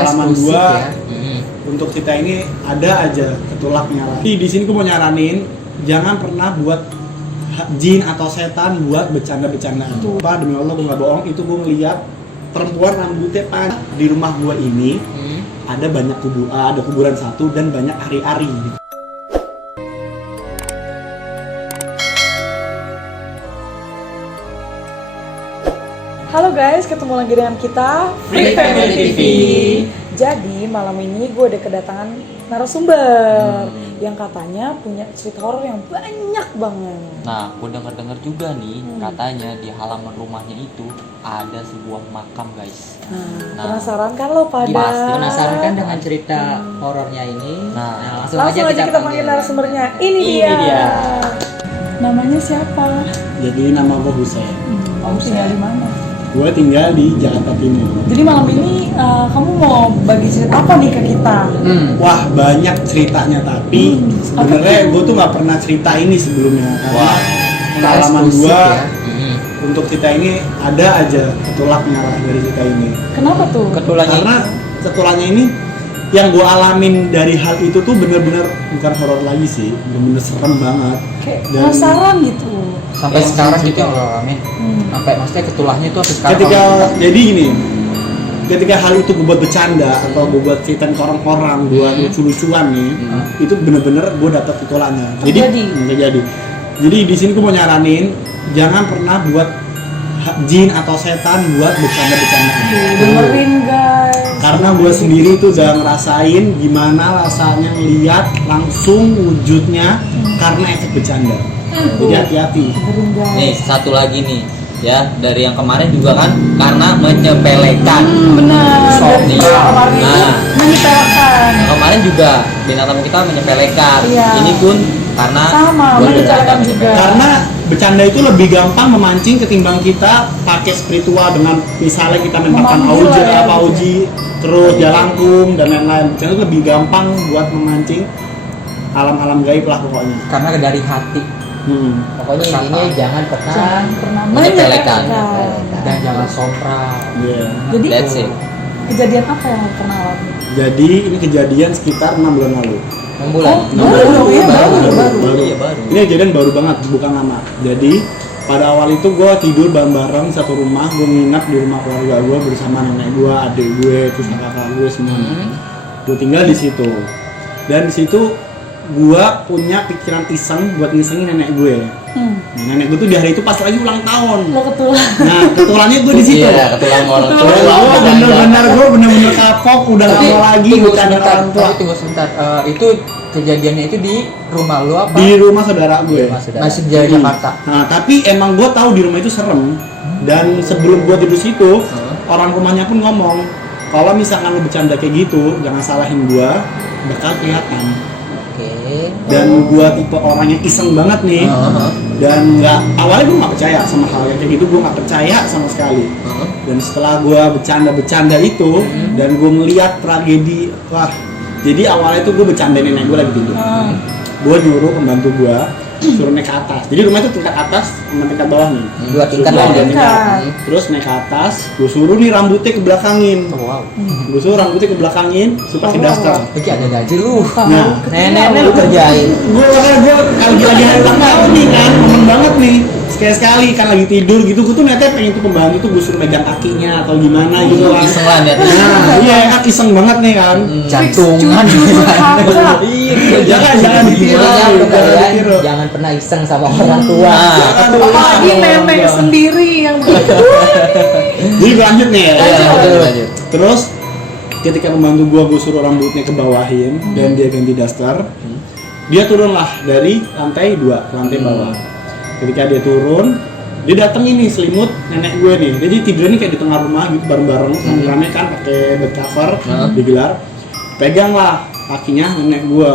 Halaman eksklusif 2 ya. untuk kita ini ada aja ketulaknya lagi. Di sini gue mau nyaranin jangan pernah buat jin atau setan buat bercanda-bercanda itu. Apa demi Allah gue nggak bohong, itu gue ngeliat perempuan rambutnya panjang di rumah gue ini. Ada banyak ada kuburan satu dan banyak ari-ari. Halo guys, ketemu lagi dengan kita Freak Family TV. Jadi malam ini gue ada kedatangan narasumber yang katanya punya cerita horor yang banyak banget. Nah, gue denger juga nih, katanya di halaman rumahnya itu ada sebuah makam, guys. Nah, Penasaran kan lo pada? Pasti Penasaran kan dengan cerita horornya ini? Nah, langsung Langsung aja kita panggil narasumbernya. Ini dia. Namanya siapa? Jadi nama gue Hussein. Kamu tinggal di mana? Gue tinggal di Jakarta Timur. Jadi malam ini kamu mau bagi cerita apa nih ke kita? Wah, banyak ceritanya, tapi sebenarnya gue tuh nggak pernah cerita ini sebelumnya karena pengalaman eksklusif gue ya. untuk cerita ini ada aja ketulaknya lah dari cerita ini. Kenapa tuh? Karena ketulaknya ini yang gue alamin dari hal itu tuh bener-bener bukan horor lagi sih, bener-bener serem banget. Kayak Dan penasaran gitu. Sampai sekarang gitu yang lo alamin? Sampai maksudnya ketulahnya itu sampai sekarang? jadi gini, ketika hal itu gue buat bercanda atau gue buat cerita ke orang-orang, buat lucu-lucuan nih, itu bener-bener gue dapet ketulaknya. Jadi di sini gue mau nyaranin jangan pernah buat jin atau setan buat bercanda-bercanda. Dengerin guys. Karena gue sendiri tuh udah ngerasain gimana rasanya ngeliat langsung wujudnya karena efek bercanda. Jadi hati-hati. Dengerin guys. Nih, satu lagi nih. Ya, dari yang kemarin juga kan karena menyepelekan. Benar. Sob nih. Kemarin itu Nah, menyepelekan. kemarin juga bintang tamu kita menyepelekan. Iya. Ini pun karena Sama, gua menyepelekan juga juga. Karena bercanda itu lebih gampang memancing ketimbang kita pakai spiritual dengan misalnya kita makan Memanggil auji, lah ya, apa gitu. auji, terus jalangkung dan lain-lain. Bercanda itu lebih gampang buat memancing alam-alam gaib lah pokoknya. Karena dari hati. Pokoknya intinya jangan pernah Jangan pernah menyepelekan. menyepelekan. Dan jangan sompral. Iya. Jadi That's it. kejadian apa yang lo pernah alami? Jadi ini kejadian sekitar 6 bulan lalu. 6 bulan. Baru. Iya, baru. Ini kejadian baru banget, bukan lama. Jadi pada awal itu gue tidur bareng-bareng satu rumah, gue nginap di rumah keluarga gue bersama nenek gue, adik gue, terus kakak gue semuanya. Gue tinggal di situ. Dan di situ gue punya pikiran iseng buat ngisengin nenek gue. Nah, nenek gue tuh di hari itu pas lagi ulang tahun. Lo ketulah. Nah, ketulannya gue di situ. Iya, ketulang orang tua. Gue bener-bener kapok, udah lama lagi bercanda orang tua. Tunggu sebentar. Itu kejadiannya itu di rumah lu apa? Di rumah saudara gue. Masih di Jakarta. Nah, tapi emang gue tahu di rumah itu serem. Dan sebelum gue tidur situ, orang rumahnya pun ngomong, kalau misalkan lu bercanda kayak gitu, jangan salahin gue, bakal kelihatan. Dan gue tipe orang yang iseng banget nih, dan awalnya gue nggak percaya sama hal yang kayak gitu, gue nggak percaya sama sekali. Dan setelah gue bercanda itu, dan gue melihat tragedi, wah, jadi awalnya itu gue bercanda nenek gue lagi tidur. Gue nyuruh pembantu gue suruh naik ke atas. Jadi rumah itu tingkat atas sama tingkat bawah nih. 2 tingkat Suruh lah ya. tingkat. Terus naik ke atas, gue suruh nih rambutnya ke belakangin. Wow. Gue suruh rambutnya ke belakangin supaya pakai daster. Oke, ada gaji lu. Nah, Nenek lu kerjain. gue lagi hari ulang tahun nih kan, momen banget nih. Sekali kan lagi tidur gitu, gue tuh niatnya pengen tuh pembantu tuh gue suruh megang kakinya atau gimana gitu kan. Iseng lah niatnya. Nah, iya kan iseng banget nih kan. Jantungan. Jangan ditiru, jangan ditiru. Jangan pernah iseng sama orang tua. Apalagi nenek sendiri yang begitu. Jadi gue lanjut nih ya. Lanjut. Terus ketika pembantu gue suruh rambutnya ke bawahin dan dia ganti daster, dia turunlah dari lantai 2 ke lantai bawah. Ketika dia turun, dia dateng ini selimut nenek gue nih. Jadi tidurnya kayak di tengah rumah gitu bareng-bareng, rame kan pakai bed cover, digelar. Pegang lah kakinya nenek gue.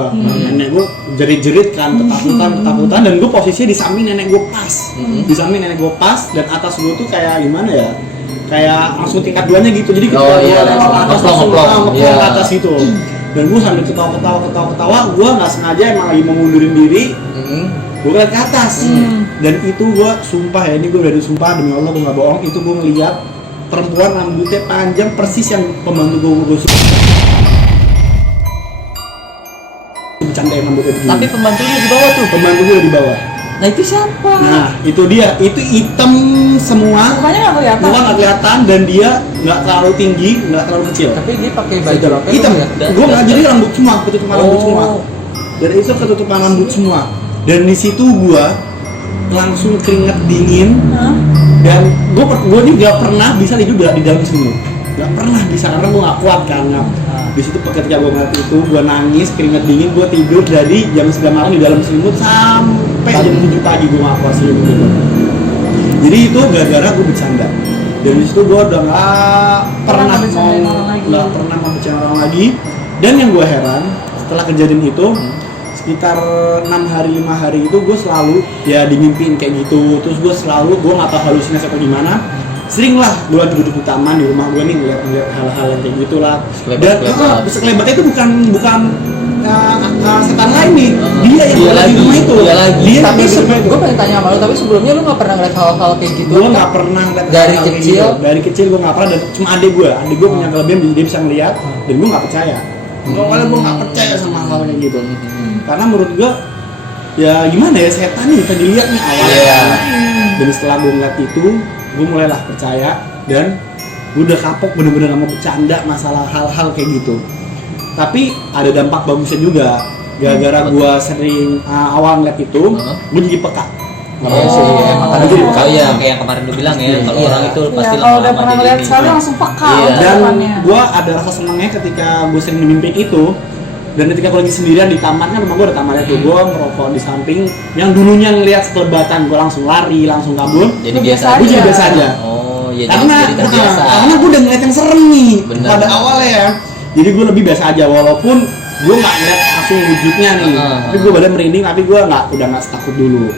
Nenek gue jerit-jerit kan, ketakutan, dan gue posisinya di samping nenek gue pas. Di samping nenek gue pas, dan atas gue tuh kayak gimana ya? Kayak langsung tingkat 2-nya gitu. Jadi ketika gue langsung ngeplong. ke atas gitu. Dan gue sambil ketawa, gue nggak sengaja emang lagi mau mundurin diri. Gue liat ke atas, dan itu gue sumpah ya, ini gue udah disumpah demi Allah gue nggak bohong, itu gue ngeliat perempuan rambutnya panjang persis yang pembantu gue bercandain rambutnya begini. Tapi pembantunya di bawah tuh. Pembantu gue di bawah. Nah itu siapa? Nah itu dia, itu hitam semua, Mukanya nggak kelihatan. muka nggak kelihatan dan dia nggak terlalu tinggi, nggak terlalu kecil. Tapi dia pakai baju apa? Hitam, gue nggak jadi rambut semua, ketutupan rambut Oh. semua. Dari itu ketutupan rambut semua. Dan di situ gue langsung keringat dingin. Hah? Dan gue nih gak pernah bisa tidur di dalam selimut, gak pernah bisa karena gue gak kuat karena di situ ketika gue ngeliat itu gue nangis keringat dingin, gue tidur dari jam 9 malam di dalam selimut sampai jam 7 pagi gue gak kuat selimut itu. Jadi itu gara-gara gue bercanda dan di situ gue udah gak pernah mau bercandain orang lagi. gak pernah mau bercanda orang lagi. Dan yang gue heran setelah kejadian itu sekitar 6 hari 5 hari itu gue selalu ya dimimpiin kayak gitu. Terus gue selalu gue nggak tahu halusinasi atau gimana, sering lah gue lagi duduk di taman di rumah gue nih ngeliat hal-hal yang kayak gitulah. Dan sekelebatnya itu bukan setan lain nih, dia yang Dia ada di lagi, rumah itu. dia lagi. Dia Tapi yang ada di rumah itu. gue pengen tanya sama lu, tapi sebelumnya lu nggak pernah ngeliat hal-hal kayak gitu? Gue nggak pernah ngeliat Dari hal-hal kayak kecil? gitu. Dari kecil gue nggak pernah, dan cuma adik gue punya kelebihan dia bisa ngeliat dan gue nggak percaya. Awalnya gue nggak percaya sama hal kayak gitu karena menurut gue ya gimana ya, setan nih bisa dilihat nih awalnya. Iya. Dan setelah gue ngeliat itu gue mulailah percaya dan gue udah kapok bener-bener gak mau bercanda masalah hal-hal kayak gitu. Tapi ada dampak bagusnya juga, gara-gara gue sering awal ngeliat itu gue jadi peka. Oh, Emang oh, ada jadi peka. iya, kayak yang kemarin lu bilang ya, kalau Iya. orang itu Iya, pasti kalau udah lama-lama pernah jadi ngeliat ini. sekali langsung peka Iya. Dan depannya. gue ada rasa senangnya ketika gue sering dimimpiin itu. Dan ketika gue lagi sendirian di taman, kan rumah gue ada tamannya tuh, gue ngerokok di samping yang dulunya ngeliat sekelebatan gue langsung lari, langsung kabur. Jadi Lu biasa biasa Gue jadi aja. biasa aja. Oh, iya Karena jadi terbiasa. karena gue udah ngeliat yang serem nih Bener. pada awalnya ya. Jadi gue lebih biasa aja walaupun gue nggak ngeliat langsung wujudnya nih. Tapi gue badan merinding, tapi gue udah nggak setakut dulu.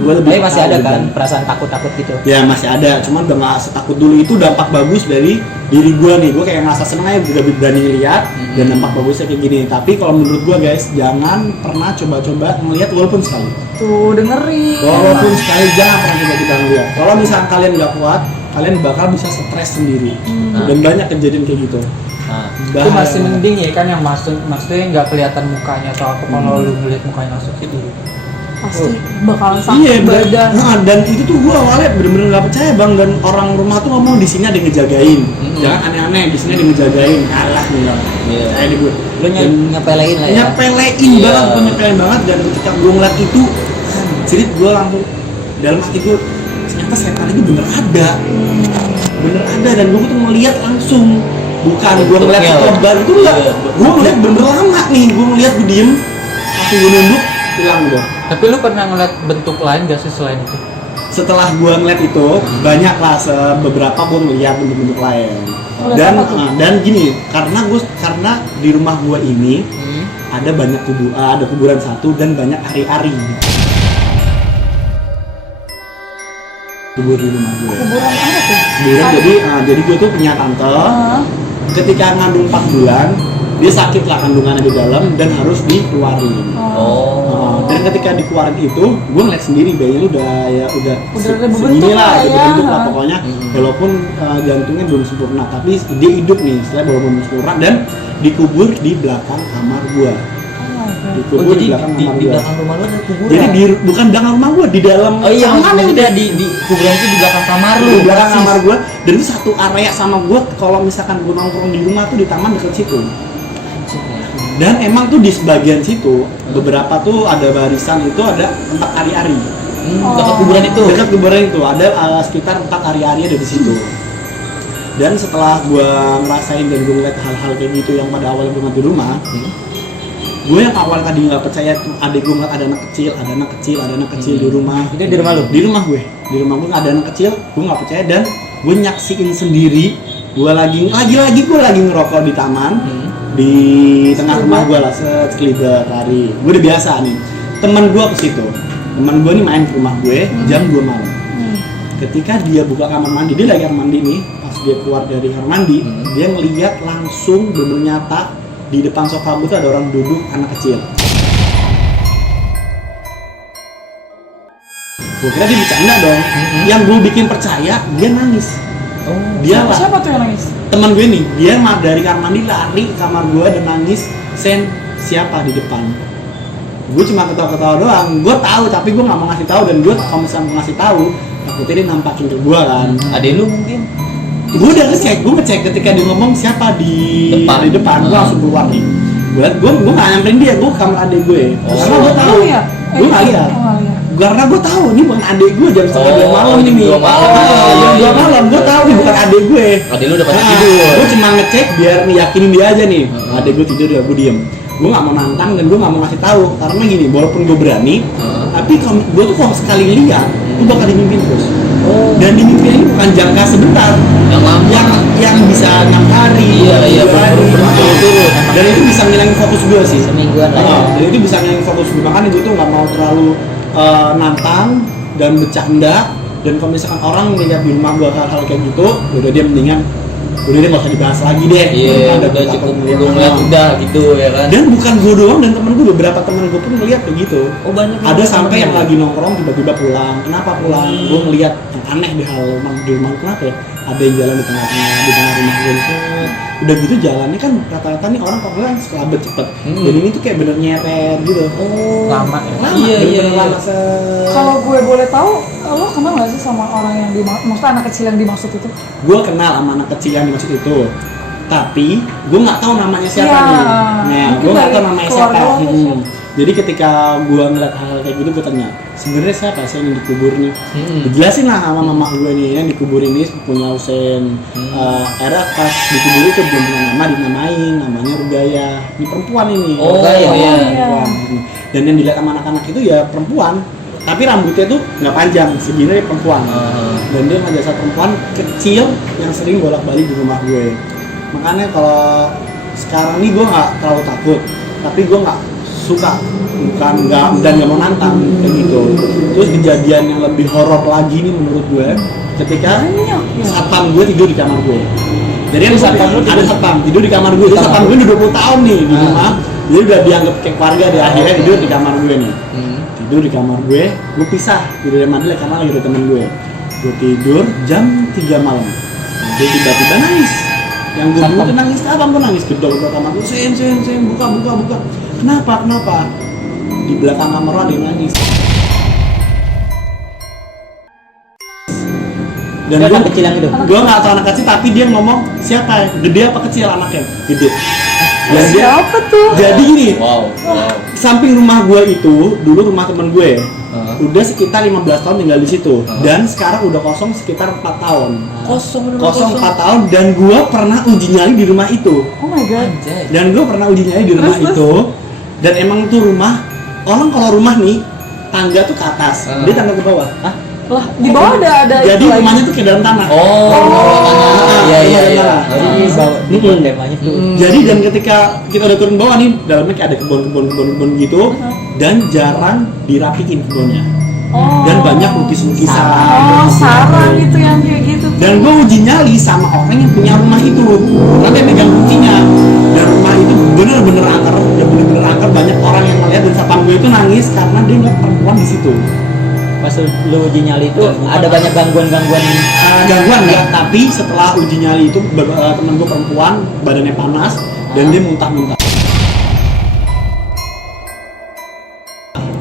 Gue lebih Tapi masih peka ada gitu. kan perasaan takut-takut gitu. Ya masih ada, cuman udah nggak setakut dulu. Itu dampak bagus dari diri gue nih. Gue kayak ngerasa seneng aja udah berani lihat dan dampak bagusnya kayak gini. Tapi kalau menurut gue guys, jangan pernah coba-coba ngelihat walaupun sekali. Tuh dengerin. Walaupun sekali jangan pernah coba-coba ngelihat. Kalau misalnya kalian nggak kuat, kalian bakal bisa stres sendiri. Dan banyak kejadian kayak gitu. Nah, Itu Bahaya. masih mending ya kan, yang maksudnya nggak kelihatan mukanya atau apa. Kalau lu ngeliat mukanya langsung itu. Pasti bakalan sakit Iya, badan. dan itu tuh gue awalnya bener-bener gak percaya bang, dan orang rumah tuh ngomong di sini ada yang ngejagain, jangan aneh-aneh, di sini ada yang ngejagain, alah nih Iya. kayak di gue, Lu nyepelein lah ya. nyepelein Iya. banget, gue nyepelein banget, dan ketika gue ngeliat itu, cerit gue langsung dalam hati gue, ternyata setan itu bener ada, dan gue tuh ngeliat langsung, bukan gue ngeliat Bentuknya. sekelebat itu enggak, Iya, gue ngeliat bener lama nih, gue ngeliat gue diem, langsung gue nunduk, hilang udah. Tapi lu pernah ngeliat bentuk lain gak sih selain itu? Setelah gue ngeliat itu banyak lah, beberapa gue ngeliat bentuk-bentuk lain. Ngeliat Dan apa tuh? dan gini, karena di rumah gue ini ada banyak ada kuburan satu dan banyak ari-ari. Kubur di rumah gue. Kuburan apa tuh? Kuburan, jadi gue tuh punya tante. Ah. Ketika ngandung 4 bulan, dia sakit lah kandungannya di dalam dan harus dikeluarin. oh. Dan ketika dikeluarin itu, gue ngeliat sendiri bayinya udah berbentuk segini lah udah ya. berbentuk lah pokoknya. Walaupun jantungnya belum sempurna, tapi dia hidup nih, setelah belum sempurna, dan dikubur di belakang kamar gue. Oh, Dikubur jadi di belakang di kamar gue. belakang rumah lu ada kuburan. Jadi bukan belakang rumah gue, di dalam Oh iya, taman maksudnya di kuburan itu di belakang kamar lu. di belakang persis. kamar gue, dan itu satu area sama gue. Kalau misalkan gue nongkrong di rumah tuh di taman deket situ. Dan emang tuh di sebagian situ beberapa tuh ada barisan itu ada tempat ari-ari. Dekat kuburan itu. Dekat kuburan itu ada sekitar 4 ari-ari ada di situ. Dan setelah gue ngerasain dan gue ngeliat hal-hal kayak gitu yang pada awalnya gue di rumah, gue yang awal tadi nggak percaya tuh adik gue ngeliat ada anak kecil di rumah. Itu di rumah lu? Di rumah gue ada anak kecil, gue nggak percaya, dan gue nyaksiin sendiri. Gue lagi gue lagi ngerokok di taman. Di tengah rumah gue lah, sekelibet lari. Gue udah biasa nih. Teman gue ke situ. Teman gue nih main ke rumah gue jam 2 malam. Ketika dia buka kamar mandi, dia lagi kamar mandi nih. Pas dia keluar dari kamar mandi, dia ngeliat langsung bener nyata di depan sofa gue tuh ada orang duduk, anak kecil. Gue kira dia bercanda dong. Yang gue bikin percaya, dia nangis. Dia lah Siapa tuh yang nangis? teman gue nih, dia dari kamar mandi lari ke kamar gue dan nangis, Sen, siapa di depan? Gue cuma ketawa-ketawa doang, gue tahu tapi gue nggak mau ngasih tahu, dan gue kalau misalnya mau ngasih tahu takutnya dia nampakin ke gue kan. Adek lu mungkin. Gue udah ngecek ketika dia ngomong siapa di depan, gue langsung keluar nih. Gue nggak nyamperin dia, gue ke kamar adek gue, karena gue tahu, Lu ya? gue nggak lihat. Karena gue tahu ini bukan adek gue, jam setengah 2 malam jam ini. 2 malam. Jam 2 malam, gue tahu ini bukan adek gue. Adek lu udah pasti tidur. Gue cuma ngecek biar yakinin dia aja nih. Adek gue tidur ya, gue diem. Gue nggak mau nantang dan gue nggak mau ngasih tahu karena gini, walaupun gue berani, tapi gue tuh kalau sekali lihat, gue bakal dimimpin terus. Dan di mimpi ini bukan jangka sebentar, Yang lama. yang bisa 6 hari, Iya, 7 hari, betul. dan itu bisa ngilangin fokus gue sih. Semingguan lah ya. Dan itu bisa ngilangin fokus gue, makanya gue tuh nggak mau terlalu nantang dan bercanda. Dan kalau misalkan orang ngeliat di rumah gue hal-hal kayak gitu, udah dia mendingan udah dia nggak usah dibahas lagi deh. Iya, Ada udah takut cukup ngeliat lu ngeliat orang. udah gitu ya kan. Dan bukan gue doang, dan temen gue, beberapa temen gue pun ngeliat kayak gitu. Oh banyak. Ada sampai yang lagi nongkrong tiba-tiba pulang. Kenapa pulang? Gue ngeliat yang aneh di rumah kenapa ya? Ada yang jalan di tengah rumah gue. Udah gitu jalannya kan rata-rata nih orang kalau kan selabet cepet. Jadi ini tuh kayak bener nyeret gitu. Lama ya. Lama, Iya, bener-bener iya. lama Kalau gue boleh tahu, lo kenal nggak sih sama orang yang maksudnya anak kecil yang dimaksud itu? Gue kenal sama anak kecil yang dimaksud itu, tapi gue nggak tahu namanya siapa Iya, nih. Nah, mungkin gue nggak dari tahu namanya keluarga siapa. lo atau siapa? Jadi ketika gue ngeliat hal kayak gitu, gue tanya, sebenarnya siapa sih yang dikubur nih? Dijelasin lah sama mama gue nih, yang dikubur ini punya Husein. Era pas dikubur itu belum punya nama, dinamain, namanya Rugaya. Ini perempuan ini. Oh, Rugaya, iya. perempuan. Dan yang dilihat sama anak-anak itu ya perempuan, tapi rambutnya tuh nggak panjang, segini perempuan. Dan dia ngajak perempuan kecil yang sering bolak-balik di rumah gue. Makanya kalau sekarang nih gue nggak terlalu takut, tapi gue nggak suka, dan nggak mau nantang kayak gitu. Terus kejadian yang lebih horor lagi nih menurut gue, ketika satpam gue tidur di kamar gue. Jadi kan ada satpam tidur di kamar gue. Jadi satpam gue udah 20 tahun nih di rumah, dia udah dianggap kayak keluarga. Di akhirnya tidur di kamar gue nih. Tidur di kamar gue pisah, tidur di mandi karena lagi ada temen gue tidur jam 3 malam. Dia tiba-tiba nangis. Yang gue dulu tuh nangis, abang gue nangis, gedor-gedor kamar gue, sen, buka. Kenapa? Di belakang kamar lo ada yang nangis. Dan Dia gue anak kecil yang itu? gue nggak tahu anak kecil, tapi dia ngomong siapa ya, gede apa kecil anaknya, gede. Dan dia, Siapa tuh? jadi gini, Wow. samping rumah gue itu dulu rumah temen gue, udah sekitar 15 tahun tinggal di situ, dan sekarang udah kosong sekitar 4 tahun. Kosong 4 tahun, dan gue pernah uji nyali di rumah itu. Oh my god. Itu, dan emang tuh rumah orang, kalau rumah nih tangga tuh ke atas, dia tangga ke bawah. Lah, di bawah ada Jadi itu lagi. rumahnya tuh kayak dalam tanah. Iya. Jadi bawa temanya tuh. Jadi dan ketika kita udah turun bawah nih, dalamnya kayak ada kebun gitu, dan jarang dirapiin kebunnya. Dan banyak lukis-lukisan. Oh, sarang itu yang kayak gitu. Dan gue uji nyali sama orang yang punya rumah itu, karena dia megang kuncinya. Dan rumah itu bener-bener angker, banyak orang yang melihat, dan satpam gue itu nangis karena dia ngeliat perempuan di situ. Pas lu uji nyali itu ada banyak gangguan-gangguan. Gangguan enggak, tapi setelah uji nyali itu temen gue perempuan, badannya panas dan dia muntah-muntah.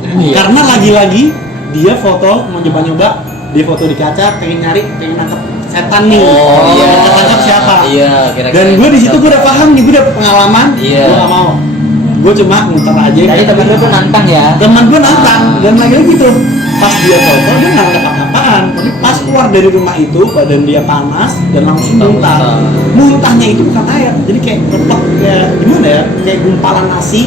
Karena lagi-lagi dia foto, mau nyoba-nyoba, dia foto di kaca, pengen nangkep setan nih. Nangkep siapa? Iya, kira-kira. Dan gue di situ gue udah paham nih, gue udah pengalaman, Iya. gue gak mau. Gue cuma muter aja. Jadi temen lu tuh nantang ya. Temen gue nantang, dan lagi gitu. Pas dia foto, dia nggak nangkep apa-apaan. Tapi pas keluar dari rumah itu, badan dia panas dan langsung muntah. Muntahnya itu bukan air, jadi kayak keplok, kayak gimana ya? Kayak gumpalan nasi.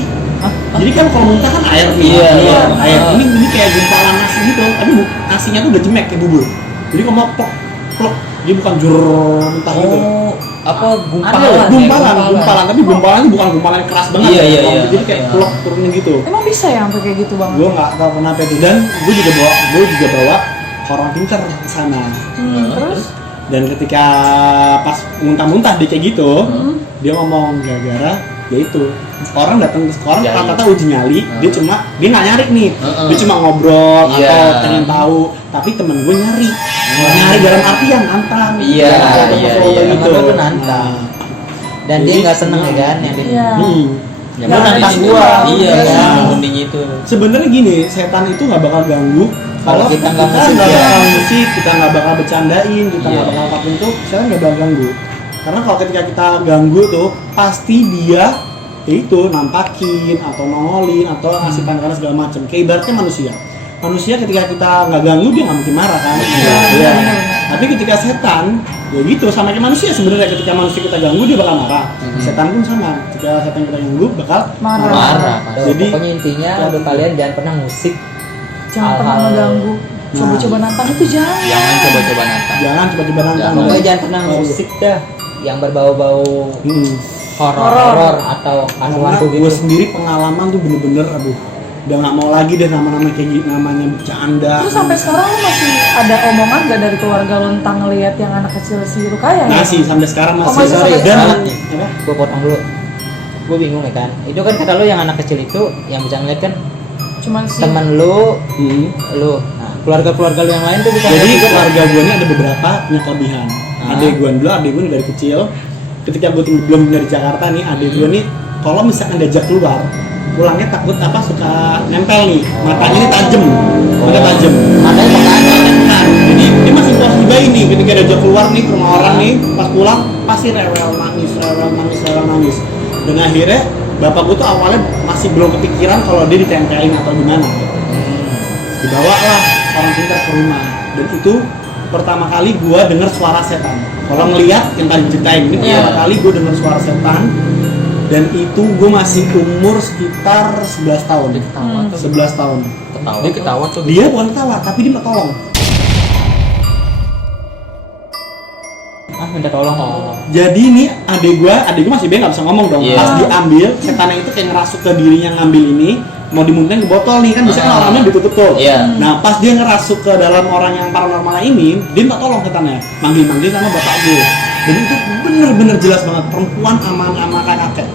Jadi kan kalau muntah kan air nih, Iya. air. Ini kayak gumpalan nasi gitu, tapi nasinya tuh udah jemek kayak bubur. Jadi kalau mau plok, dia bukan jur muntah gitu. Apa Gumpalan, tapi gumpalannya bukan gumpalan keras banget. Iya, ya. iya, iya. Jadi kayak plok turunnya gitu. Emang bisa ya sampai kayak gitu banget? Gue nggak tahu kenapa itu, dan gue juga bawa orang pintar ke sana. Terus? Dan ketika pas muntah-muntah dia kayak gitu, dia ngomong gara-gara ya itu orang datang ke sekolah, kata-kata uji nyali, dia nggak nyari nih, dia cuma ngobrol Iya. atau pengen tahu, tapi temen gue nyari. Nyari dalam artian nantang. Iya, Foto-foto iya, kayak iya. gitu. Nama gua tuh nantang. Dan dia Jadi, nggak seneng ya kan yang dia. Iya. Ya Nggak benar ada nantang di gua. situ. Iya, Iya. kan mending itu. Sebenarnya gini, setan itu nggak bakal ganggu Kalau kita nggak musik, nggak ya. bakal musik, kita nggak bakal bercandain, kita Iya. nggak bakal apapun itu, setan nggak bakal ganggu. Karena kalau ketika kita ganggu tuh, pasti dia ya itu nampakin atau nongolin atau ngasih tanda-tanda segala macam. Kayak ibaratnya manusia. Manusia ketika kita nggak ganggu dia nggak mungkin marah kan. Iya. Tapi ketika setan ya gitu sama kayak manusia sebenarnya, ketika manusia kita ganggu dia bakal marah. Setan pun sama. Ketika setan kita ganggu bakal Marah. Marah. Tuh, Jadi- pokoknya intinya untuk kalian jangan pernah musik. Jangan pernah Hal-hal. ngeganggu. Coba-coba nantang itu jangan. Jangan coba-coba nantang. Jangan coba-coba nantang. Jangan. Pokoknya jangan pernah musik dah yang berbau-bau Hmm. horor atau Karena hantu-hantu gue gitu. sendiri pengalaman tuh bener-bener aduh udah nggak mau lagi deh nama-nama kayak gitu, namanya bercanda. Terus sampai sekarang lu masih ada omongan gak dari keluarga lu tentang ngelihat yang anak kecil si Rukaya? Masih sampai sekarang Oh, masih. masih Sorry. sampai Dan sekarang? apa? Gue potong dulu. Gue bingung ya kan. Itu kan kata lu yang anak kecil itu yang bisa ngeliat kan Cuman si teman lu, Hmm. lu. Nah, keluarga-keluarga lu yang lain tuh bisa Jadi ngeliat juga kan? keluarga gue ini ada beberapa punya kelebihan. Adik gue dulu, adik gue dari kecil. Ketika gue belum dari Jakarta nih, adik gue nih kalau misalkan diajak keluar, pulangnya takut apa suka nempel nih, matanya ini tajam, mata tajam. Matanya pekaan. Nah, jadi dia masih posisi bayi nih, ketika diajak keluar nih ke rumah orang nih, pas pulang pasti rewel nangis. Dan akhirnya bapak gue tuh awalnya masih belum kepikiran kalau dia ditempelin atau gimana. Dibawa lah orang pintar ke rumah, dan itu pertama kali gue dengar suara setan. Kalau ngelihat yang tadi ceritain ini pertama kali gue dengar suara setan, dan itu gue masih umur sekitar 11 tahun. 11 tahun. Ketawa. Dia ketawa tuh. Dia bukan ketawa, tapi dia minta tolong. Minta tolong. Jadi ini adik gua masih B nggak bisa ngomong dong. Iya. Pas diambil, setannya itu kayak ngerasuk ke dirinya ngambil ini, mau dimungkin ke botol nih kan biasanya Ah. orangnya ditutup tuh. Iya. Nah pas dia ngerasuk ke dalam orang yang paranormal ini, dia minta tolong setannya, manggil sama bapak gue. Dan itu bener-bener jelas banget perempuan sama kakek.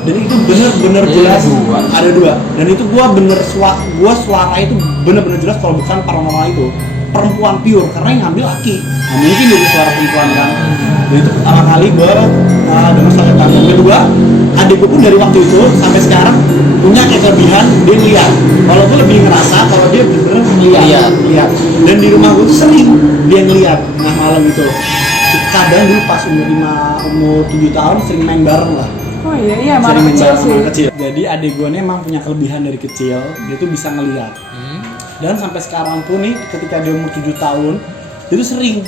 Dan itu bener-bener jelas ada dua. Dan itu gua suara itu bener-bener jelas kalau bukan paranormal itu perempuan pure, karena yang ngambil laki. Nah, mungkin jadi suara perempuan kan. Dan itu pertama kali gue dengar suara setan. Yang kedua, adik gue pun dari waktu itu sampai sekarang punya kelebihan dia ngeliat. Kalau gue lebih ngerasa kalau dia bener-bener ngeliat. Dan di rumah gue tuh sering dia ngeliat tengah malam itu. Kadang dulu pas umur 7 tahun sering main bareng lah. oh iya Sering mana main kecil bareng sih. sama kecil. Jadi adik gue ini emang punya kelebihan dari kecil, dia tuh bisa ngeliat. Dan sampai sekarang pun nih ketika dia umur 7 tahun, dia tuh sering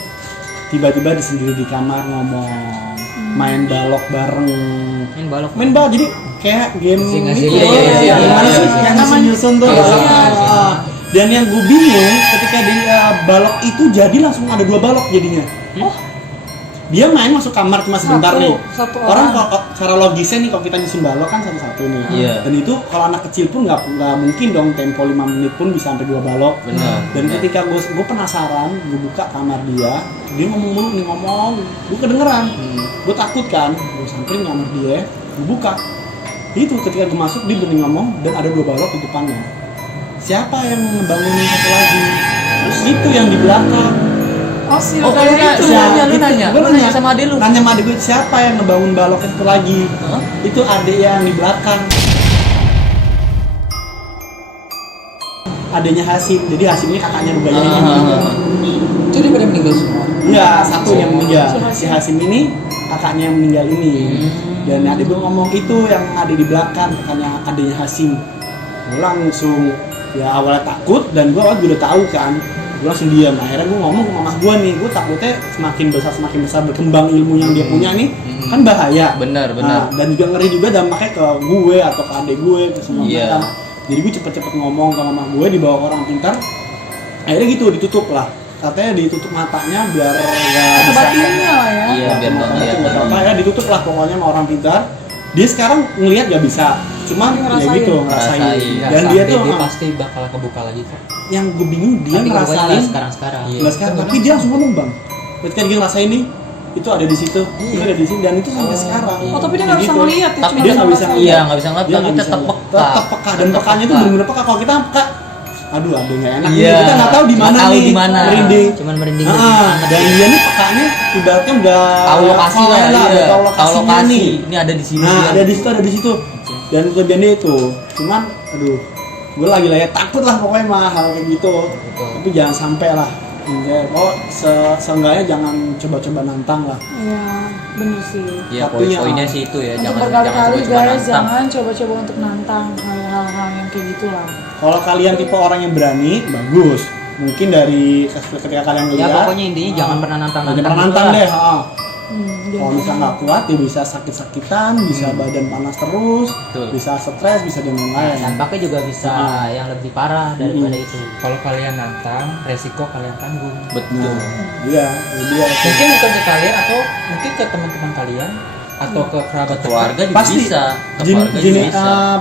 tiba-tiba di sendiri di kamar ngomong, main balok bareng. Main balok jadi kayak game Ngasih-ngasih, itu. iya, Gimana sih? iya. Yang nyusun tuh. Iya, Ah. Dan yang gue bingung ketika dia balok itu jadi langsung ada 2 balok jadinya. Dia main masuk kamar cuma sebentar nih. Satu Orang orang. kalau cara logisnya nih kalau kita nyusun balok kan satu-satu nih. Iya. Dan itu kalau anak kecil pun nggak mungkin dong tempo 5 menit pun bisa sampai 2 balok. Benar. Dan ketika gue penasaran, gue buka kamar dia ngomong mulu nih gue kedengeran. Gue takut kan, gue samperin kamar dia, gue buka. Itu ketika gue masuk dia berani ngomong dan ada 2 balok di depannya. Siapa yang ngebangunin satu lagi? Terus itu yang di belakang. Oh si Oh, Rukaya itu. lu nanya sama adik lu. Nanya sama adik gue siapa yang ngebangun balok itu lagi? Itu adik yang di belakang. Adiknya Hasim, jadi Hasim ini kakaknya Rukaya ini yang meninggal. Itu dia pada meninggal semua. Iya, satu yang meninggal. Si Hasim ini kakaknya yang meninggal ini. Dan adik gue ngomong itu yang ada di belakang kakaknya adiknya Hasim. Gue langsung ya awalnya takut dan gue awal udah tahu kan. Gue langsung diam. Akhirnya gue ngomong ke mamah gue nih, gue takutnya semakin besar berkembang ilmu yang dia punya nih kan bahaya. Benar. Nah, dan juga ngeri juga dampaknya ke gue atau ke adik gue ke semua Iya. mereka. Jadi gue cepet-cepet ngomong ke mamah gue dibawa ke orang pintar. Akhirnya gitu ditutup lah. Katanya ditutup matanya biar nggak bisa. Batinnya lah ya. Iya, biar nggak ngeliat. Apa ya ditutup lah pokoknya sama orang pintar. Dia sekarang ngelihat nggak bisa, cuman ya Ngerasain. gitu ngerasain. Ngerasain. Dan dia tuh dia pasti bakal kebuka lagi kok. yang gue bingung dia Tapi ngerasain. nggak sekarang-sekarang. Iya. Nggak sekarang, tapi dia langsung ngomong bang. Ketika dia ngerasain nih, itu ada di situ, itu ada di sini dan itu sampai sekarang. Oh tapi dia nggak bisa Gitu. ngeliat ya. Tapi cuma dia nggak bisa ngerasain. ngeliat. Iya, nggak bisa ngeliat, Dia tapi nggak tetap bisa. peka. Tetap peka dan pekanya itu benar-benar peka. Kalau kita peka aduh ada nggak enak Iya. nih, kita nggak tahu di mana Nggak tahu nih di mana. merinding. Cuman merinding Dan dia nih pakaknya ibaratnya udah Tahu lokasi lah, udah iya. tahu Tahu lokasinya lokasi. nih. Ini ada di sini. Nah, dia. ada di situ. Dan kejadiannya itu, cuman aduh, gue lagi takut lah pokoknya mah hal kayak gitu. Tapi jangan sampai lah. Ya, seenggaknya jangan coba-coba nantang lah. Iya, bener sih. Iya, Tapi poinnya ya, sih itu ya, Untuk jangan berkali-kali coba-coba guys, nantang. jangan coba-coba untuk nantang hal-hal yang kayak gitulah. Kalau kalian tipe orang yang berani, bagus. Mungkin dari ketika kalian Ya lihat, pokoknya intinya jangan pernah nantang. jangan pernah nantang deh. Kalau Jangan. misalnya nggak kuat, ya bisa sakit-sakitan, bisa badan panas terus, Betul. bisa stres, bisa dan lain-lain. Dampaknya juga bisa yang lebih parah daripada itu. Kalau kalian nantang, resiko kalian tanggung. Betul. Nah, iya, jadi ya. Mungkin bukan ke kalian atau mungkin ke teman-teman kalian atau ke kerabat Keluarga juga Pasti. bisa. Jin, Keluarga jin juga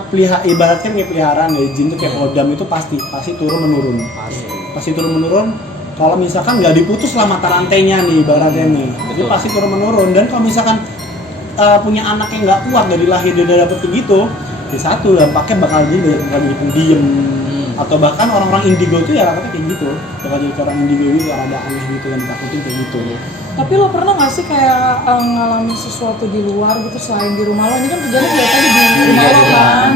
bisa. ibaratnya kayak peliharaan ya, jin tuh kayak kodam itu pasti turun menurun. Pasti turun menurun. Kalau misalkan nggak diputus lah mata rantainya nih, ibaratnya nih, itu Betul. pasti turun menurun. Dan kalau misalkan punya anak yang nggak kuat dari lahir dia udah dapet kayak gitu, ya satu dampaknya bakal jadi pendiam. Atau bahkan orang-orang indigo tuh ya rata-rata kayak gitu, bakal jadi orang indigo gitu, ada aneh gitu yang ditakutin kayak gitu. Tapi lo pernah nggak sih kayak ngalamin sesuatu di luar gitu selain di rumah lo? Ini kan kejadian dari tadi di rumah lo kan.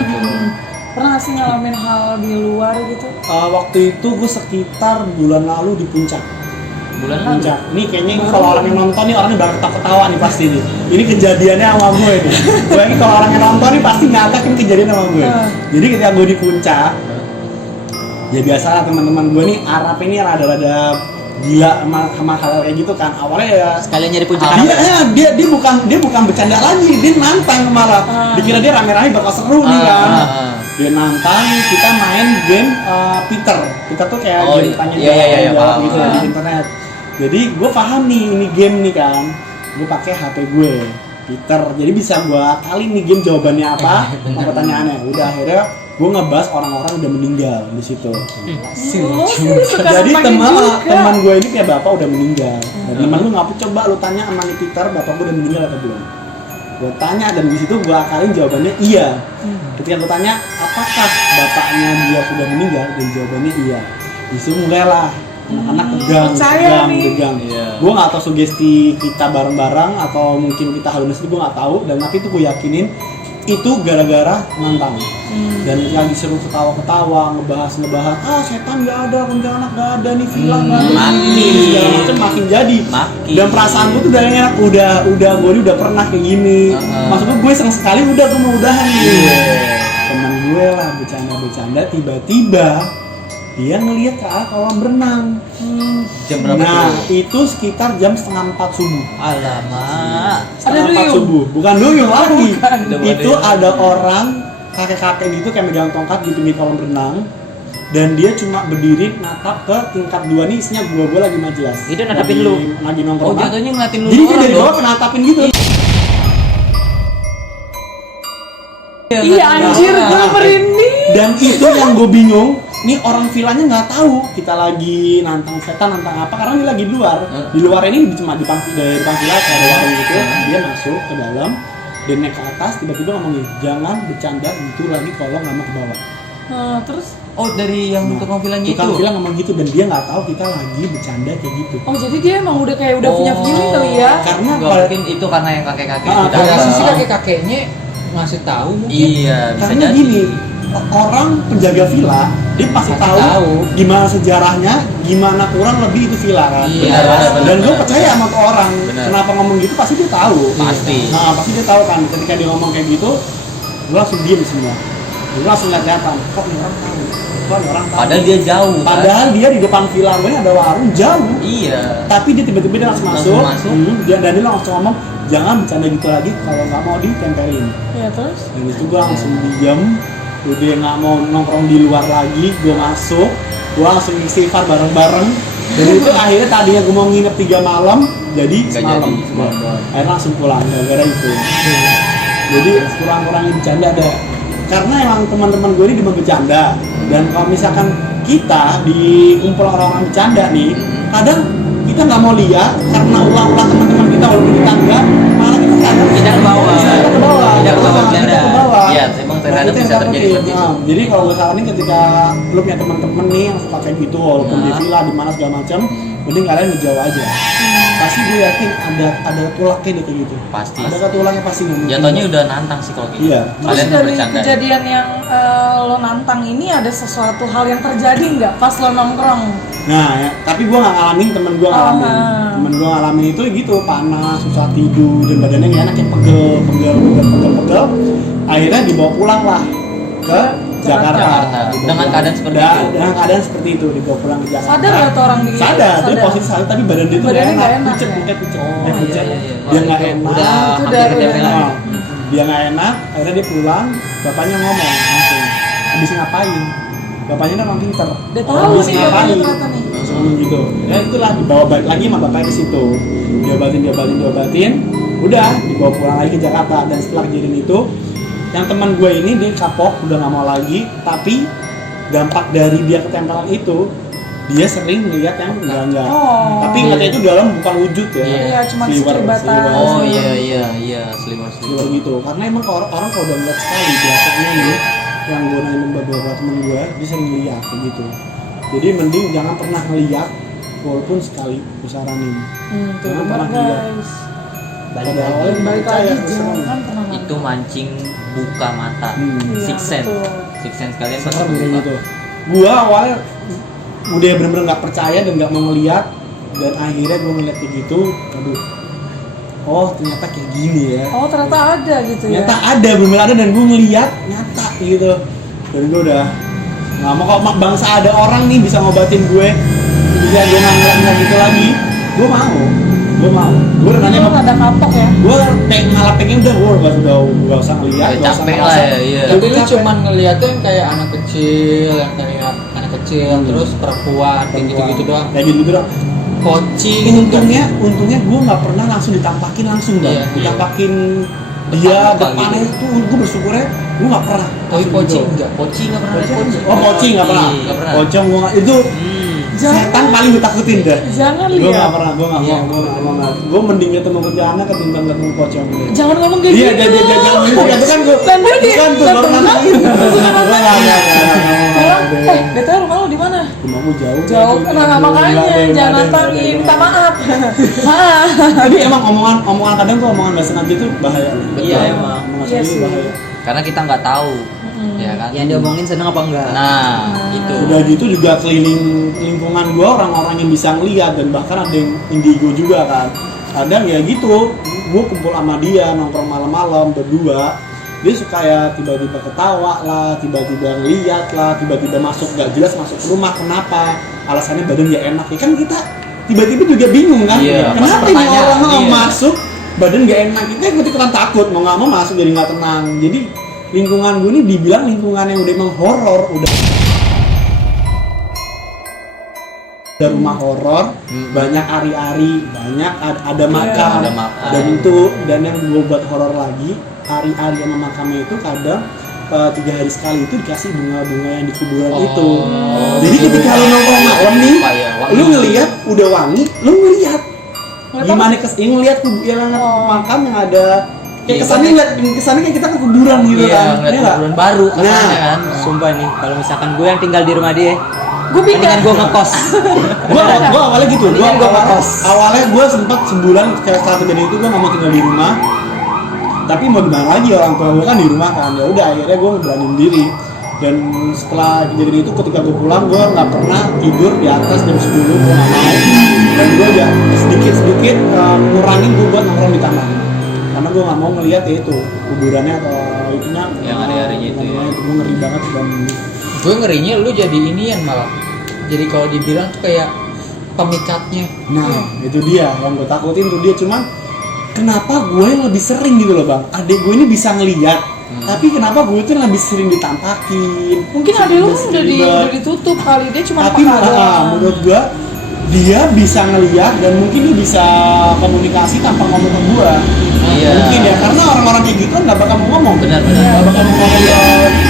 Pernah nggak sih ngalamin hal di luar gitu? Waktu itu gue sekitar bulan lalu di puncak. Bulan lalu. Puncak. Ini kayaknya kalau orang yang nonton nih orangnya bakal ketawa nih pasti nih. Ini kejadiannya sama gue nih. Gue yakin kalau orang yang nonton nih pasti ngakak ini kejadian sama gue. Jadi ketika gue di puncak, ya biasalah teman-teman gue nih Arab ini rada-rada gila sama hal kayak gitu kan. Awalnya ya Sekalian nyari puncak dia bukan bercanda lagi, dia nantang malah. Dikira dia rame-rame bakal seru nih kan. Dia nantang, kita main game Peter. Peter tuh kayak Oh, game tanya iya, jawab paham. gitu di internet. Jadi gue paham nih ini game nih kan. Gue pakai HP gue Peter. Jadi bisa gue kali nih game jawabannya apa, apa pertanyaannya. Udah akhirnya gue ngebahas orang-orang udah meninggal di situ. Oh, suka Jadi nampakin juga. teman gue ini kayak bapak udah meninggal. Dan teman lu ngapa coba lu tanya sama nih Peter, bapak gue udah meninggal atau belum? Gue tanya dan di situ gue akalin jawabannya iya. Ketika gue tanya apakah bapaknya dia sudah meninggal dan jawabannya iya. Di situ mulailah anak-anak percaya nih. tegang. Iya. Gue nggak tahu sugesti kita bareng-bareng atau mungkin kita halusinasi, gue nggak tahu. Dan tapi itu gue yakinin itu gara-gara nantang. Dan lagi seru ketawa-ketawa, ngebahas setan nggak ada, kuntilanak nggak ada nih, villa nggak ada, Makin. segala macam makin jadi. Makin. Dan perasaan gue tuh udah enak, gue udah pernah kayak gini. Maksudnya gue seneng sekali, udah gue mau udahan nih. Temen gue lah bercanda-bercanda, tiba-tiba dia ngelihat ke arah kolam berenang. Jam berapa Nah tuh? itu sekitar jam 3:30 subuh. Alamak. Ada 3:30 duyung? subuh, bukan duyung lagi. Bukan Itu duyung. ada orang kakek-kakek gitu kayak megang tongkat di pinggir kolam renang. Dan dia cuma berdiri natap ke tingkat 2 nih, isinya gua lagi majelis. Itu natapin lu? Lagi nongkrong. Oh, jatuhnya ngeliatin lu Jadi dia doang dari dong. bawah natapin gitu. Iya anjir, gue Nah, merinding. Dan itu yang gue bingung, nih orang villanya nggak tahu kita lagi nantang setan, nantang apa, karena dia lagi di luar. Di luar ini cuma di depan villa kayak ada warung gitu. Dia masuk ke dalam, dia naik ke atas, tiba-tiba ngomongin, jangan bercanda gitu lagi kalau nggak mau ke bawah. Terus? Oh, dari yang tukang vilanya itu. Tukang villa ngomong gitu dan dia nggak tahu kita lagi bercanda kayak gitu. Oh jadi dia emang udah punya feeling kali ya? Karena Enggak, pada- mungkin itu karena yang kakek-kakek Ah, itu Dari datang. sisi kakek-kakeknya ngasih tahu mungkin. Iya, bisa karena jadi. gini, orang penjaga villa dia pasti Pasti tahu, tahu. gimana sejarahnya, gimana kurang lebih itu villa kan. Iya, benar, Dan gue benar. percaya sama tuh orang, Benar. kenapa ngomong gitu pasti dia tahu. Pasti. Nah pasti dia tahu kan. Ketika dia ngomong kayak gitu, gue langsung diem semua. Gue langsung lihat-lihatan, kok nih orang tahu? Kok nih orang tahu? Padahal dia jauh. kan? Padahal dia di depan villa gue ada warung jauh. Iya. Tapi dia tiba-tiba dia langsung Langsung masuk. masuk. Dan dia langsung ngomong, jangan bercanda gitu lagi kalau nggak mau ditempelin. Ya terus? Dan itu gue langsung diem, udah nggak mau nongkrong di luar lagi, gue masuk, gue langsung istighfar bareng-bareng. Dan itu akhirnya tadinya gue mau nginep 3 malam, jadi Nggak semalam. jadi, semalam. Akhirnya langsung pulang gara-gara itu. Jadi kurang-kurangin bercanda ada. Karena emang teman-teman gue ini demen bercanda. Dan kalau misalkan kita di kumpul orang-orang bercanda nih, kadang kita nggak mau lihat karena ulah-ulah teman-teman kita walaupun kita enggak, malah kita kadang Tidak ke bawah. Kita ke bawah. Tidak ke bawah Kita bercanda. ke bawah. Iya, emang terkadang Nah, itu yang bisa terjadi seperti itu. Jadi kalau gue saranin ketika lu punya teman-teman nih yang suka kayak gitu, walaupun di villa di mana segala macam, mending kalian ngejauh aja. Pasti gue yakin ada tulaknya deh kayak gitu. Pasti. Ada tulaknya pasti nunggu. Jatuhnya udah nantang sih kalau gitu. Iya. Terus Kalian dari bercanda. kejadian yang lo nantang ini ada sesuatu hal yang terjadi nggak pas lo nongkrong? Nah, ya, tapi gue nggak ngalamin, temen gue ngalamin. Temen gue ngalamin itu gitu, panas, susah tidur, dan badannya nggak enak, kayak pegel. Akhirnya dibawa pulang lah ke Jakarta. Dengan keadaan seperti itu. Dengan keadaan seperti itu dibawa pulang ke Jakarta. Sadar nggak tuh orang di Sadar, dia posisi sadar, tapi badan dia tuh Badannya nggak nggak enak, enak, pucet, ya? pucet. Oh, Dia pucet. iya, iya. Dia nggak Itu enak. udah Itu hampir udah ketempelan. enak. Dia nggak enak, akhirnya dia pulang, bapaknya ngomong langsung, habis ngapain? Bapaknya udah ngomong pinter. Udah tahu Habis nih ngapain? bapaknya ternyata nih. Langsung ngomong gitu. Ya itulah, dibawa balik lagi sama bapaknya ke situ. Diobatin. Udah, dibawa pulang lagi ke Jakarta. Dan setelah kejadian itu, yang teman gue ini dia kapok, udah nggak mau lagi. Tapi dampak dari dia ketempelan itu, dia sering ngeliat yang enggak. Oh. Tapi ngeliatnya itu dalam bukan wujud ya. Iya, cuma Sliwer, sekelibatan. sliwer. Oh iya, sliver. Sliwer gitu. Karena emang kalau orang kalau udah ngeliat sekali biasanya nih, yang gue nanya beberapa temen gue, dia sering ngeliat kayak gitu. Jadi mending jangan pernah ngeliat walaupun sekali, gue saranin. Tuh Jangan bener pernah ngeliat. guys. Pada awalnya Balik percaya, lagi terus terang. jangan pernah Itu mancing buka mata. Iya, Six sense. betul. Six sense kalian pasti Serem kayak kebuka. gitu. Gua awalnya udah bener-bener nggak percaya dan nggak mau ngeliat, dan akhirnya gue ngeliat kayak gitu, aduh, oh ternyata kayak gini ya. Oh ternyata ada gitu ya. Ternyata ada, bener ada, dan gue ngeliat nyata gitu. Dan gue udah nggak mau, kalau bangsa ada orang nih bisa ngobatin gue, bisa gue nggak gitu lagi, gue mau. Gue udah nanya Lo ada kapok ya. gue malah pengen udah gak usah ngeliat, Udah gak usah capek ngerasa. lah ya, iya. Tapi lu Capek. cuman ngeliatnya yang kayak anak kecil, yang kayak anak kecil, terus perempuan, kayak gitu-gitu doang. Kayak gitu doang. Pocing. Untungnya gue nggak pernah langsung ditampakin langsung bang. Iya. Ditampakin dia Muka depannya gitu. itu gue bersyukurnya gue nggak pernah. Tapi langsung pocing gitu. enggak? Poci nggak pernah lihat poci. Oh pocing nggak pernah. Nggak pernah. Pocong gue nggak, itu setan paling gue takutin dah. Jangan Gue lihat. nggak pernah, gue nggak Iya. mau. Gue mending ketemu kuntilanak ketimbang ketemu pocong. Jangan ngomong kayak Iya, gitu. jangan gitu kan gue. Dan dia di Kan tuh dan baru pernah nantangin. Gue pulang. BTW rumah lo di mana? Rumah gue jauh. Jauh. Nah makanya jangan nantangin. Minta maaf. Maaf. Tapi emang omongan kadang tuh omongan nggak sengaja tuh bahaya. Iya, emang. Omongan Iya sengaja sih. bahaya. Karena kita nggak tahu, ya kan? Yang diomongin seneng apa enggak? Nah, itu. Udah gitu juga keliling lingkungan gua orang-orang yang bisa ngeliat, dan bahkan ada yang indigo juga kan. Kadang ya gitu, gua kumpul sama dia nongkrong malam-malam berdua, dia suka ya tiba-tiba ketawa lah, tiba-tiba ngeliat lah, tiba-tiba masuk gak jelas masuk rumah. Kenapa? Alasannya badan gak enak ya kan, kita tiba-tiba juga bingung kan. Iya, Kenapa pasti ini pertanyaan, orang mau iya. masuk badan gak enak, kita ikutan takut, mau nggak mau masuk jadi nggak tenang. Jadi lingkungan gue ini dibilang lingkungan yang udah emang horor, udah rumah horor, banyak ari-ari, banyak ada makam, ada makam. dan itu, dan yang gue buat horor lagi, ari-ari sama makamnya itu kadang 3 hari sekali itu dikasih bunga-bunga yang di kuburan itu. Jadi ketika lu nongkrong malam nih, Supaya wangi. lu ngelihat udah wangi, lu ngelihat Ngeliat gimana ngelihat yang makam yang ada kayak kesannya kayak kita ke kuburan gitu Iya, kan. ngeliat Iya nggak? kuburan baru Nah. katanya kan. Sumpah nih, kalau misalkan gue yang tinggal di rumah dia, Gue mendingan gue ngekos. Gua awalnya gitu, Mendingan gua ngekos. awalnya gua sempat sebulan kayak setelah kejadian itu gua nggak mau tinggal di rumah, tapi mau gimana lagi, orang tua gua kan di rumah kan. Ya udah akhirnya gua beraniin diri, dan setelah kejadian itu ketika gua pulang gua nggak pernah tidur di atas jam 10, gua nggak mau, dan gua ya sedikit ngurangin gua buat nongkrong di taman, karena gua nggak mau ngelihat ya itu kuburannya atau itunya Yang hari-harinya itu ya. Itu gua ngeri banget. Dan Gue ngerinya lu jadi inian malah. Jadi kalau dibilang tuh kayak pemikatnya. nah itu dia yang gue takutin tuh dia. Cuman kenapa gue yang lebih sering gitu loh bang, adik gue ini bisa ngeliat, tapi kenapa gue tuh yang lebih sering ditampakin. mungkin adik lu kan udah ditutup kali, dia cuma Tapi pakai doang. menurut gue dia bisa ngeliat, dan mungkin dia bisa komunikasi tanpa ngomong ke gue. Iya. Mungkin ya, karena orang-orang kayak gitu kan nggak bakal mau ngomong. Benar-benar. Nggak bakal mau ngomong ke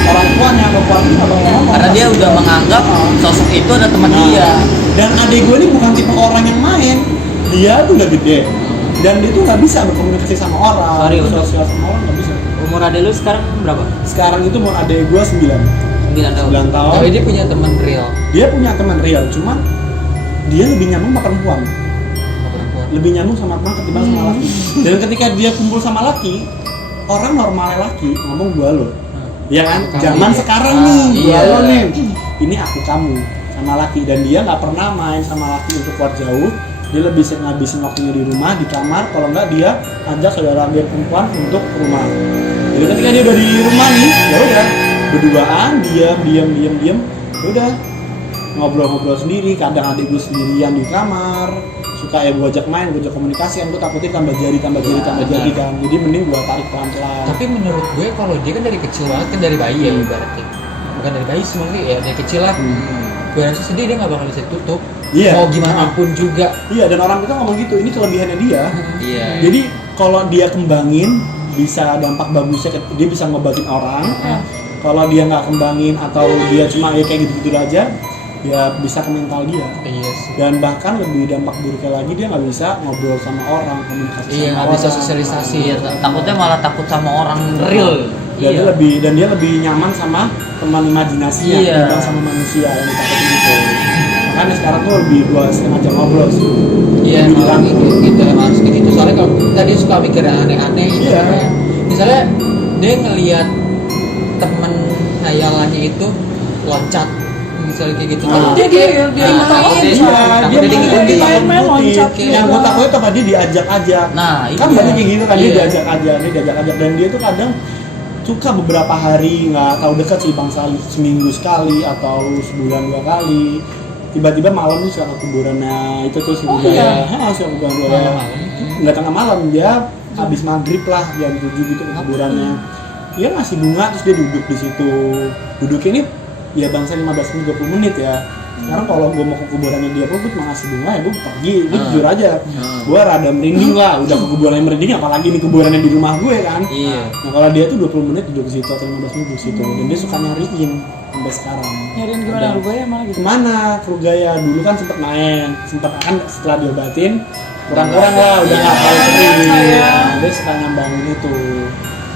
orang tuanya, ke keluarga, nggak bakal ngomong. Karena dia udah menganggap sosok itu ada teman dia. Dan adik gue ini bukan tipe orang yang main, dia tuh udah gede, dan dia tuh nggak bisa berkomunikasi sama orang. Sorry, untuk sosial sama orang nggak bisa. Umur adek lu sekarang berapa? Sekarang itu mau adek gue 9 9 tahun. 9 tahun. Tapi dia punya teman real. Dia punya teman real, cuman dia lebih nyambung sama perempuan. Perempuan. Lebih nyambung sama perempuan ketimbang sama laki. Dan ketika dia kumpul sama laki, orang normalnya laki ngomong gua lo. Ya kan? Kamu Zaman ya. sekarang nih, gua Iya. lo nih. Ini aku kamu sama laki, dan dia nggak pernah main sama laki untuk keluar jauh. Dia lebih sering ngabisin waktunya di rumah, di kamar. Kalau nggak dia ajak saudara dia perempuan untuk ke rumah. Jadi ketika dia udah di rumah nih, ya udah berduaan, diam, ya udah ngobrol-ngobrol sendiri. Kadang adik gue sendirian di kamar, suka ya gue ajak main, gue ajak komunikasi, kan gue takutnya tambah jari kan. Jadi mending gue tarik pelan-pelan. Tapi menurut gue kalau dia kan dari kecil banget kan dari bayi ya ibaratnya. Bukan dari bayi sih maksudnya ya dari kecil lah. Gue rasa sedih dia nggak bakal bisa tutup. Iya. Mau gimana pun juga. Iya, dan orang kita ngomong gitu, ini kelebihannya dia. Iya. Jadi kalau dia kembangin, bisa dampak bagusnya, dia bisa ngobatin orang. Kalau dia nggak kembangin atau dia cuma ya kayak gitu-gitu aja, ya bisa ke mental dia. Iya sih. Dan bahkan lebih dampak buruknya lagi, dia nggak bisa ngobrol sama orang, komunikasi Iya sama nggak orang. bisa sosialisasi. Iya, takutnya malah takut sama orang real. Dan dia lebih nyaman sama teman imajinasinya Iya. ketimbang sama manusia yang ditakutin gitu. Makanya sekarang tuh lebih gua sengaja ngobrol sih. Iya Lebih emang dirangkul. gitu emang harus kayak gitu. Soalnya kalau tadi suka mikir yang aneh-aneh gitu. Iya. Kayak, misalnya dia ngelihat temen hayalannya itu loncat misalnya kayak gitu. Nah. Kan Dia kayak- dia nah, ngikutin. dia- Iya, takut dia dia ngikutin. main loncat Yang gue juga. takutnya tuh dia diajak-ajak. Nah, Kan iya. banyak kayak gitu kan, dia Iya. diajak-ajak, dan dia tuh kadang suka beberapa hari nggak tahu dekat sih bang, seminggu sekali atau sebulan 2 kali. Tiba-tiba malam tuh suka ke kuburannya itu tuh si Oh, budaya, iya? suka ke kuburan budaya. Nggak tengah malam, dia habis maghrib lah jam 7 gitu ke kuburannya. Dia ngasih bunga terus dia duduk di situ. Duduknya ini ya bangsa 15 menit 20 menit ya. Sekarang kalau gue mau ke kuburannya dia pun gue cuma ngasih bunga ya gue pergi, gue jujur aja. Gue rada merinding lah, udah ke kuburannya merinding apalagi nih kuburannya di rumah gue kan. Iya. Nah kalau dia tuh 20 menit duduk di situ atau 15 menit duduk di situ, dan dia suka nyariin sampai sekarang. Nyariin gimana lu gue malah gitu. Kemana ke Rugaya? Dulu kan sempet main, sempet kan setelah diobatin kurang-kurang lah, udah nggak terlalu sering. Nah, dia suka nyambangin itu.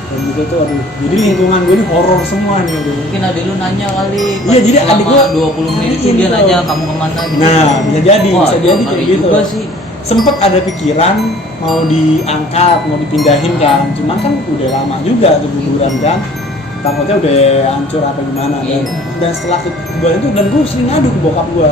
Dan juga tuh aduh, jadi lingkungan gue ini horor semua nih aduh. Mungkin adik lu nanya kali. Iya, jadi adik gua 20 menit itu nyariin dia tuh. nanya kamu kemana gitu. Nah, bisa jadi Wah, kayak ngeri gitu. juga sih. Sempet ada pikiran mau diangkat, mau dipindahin kan, cuman kan udah lama juga tuh kuburan kan, takutnya udah hancur apa gimana kan. Iya. Dan setelah kuburan itu, dan gue sering ngadu ke bokap gue,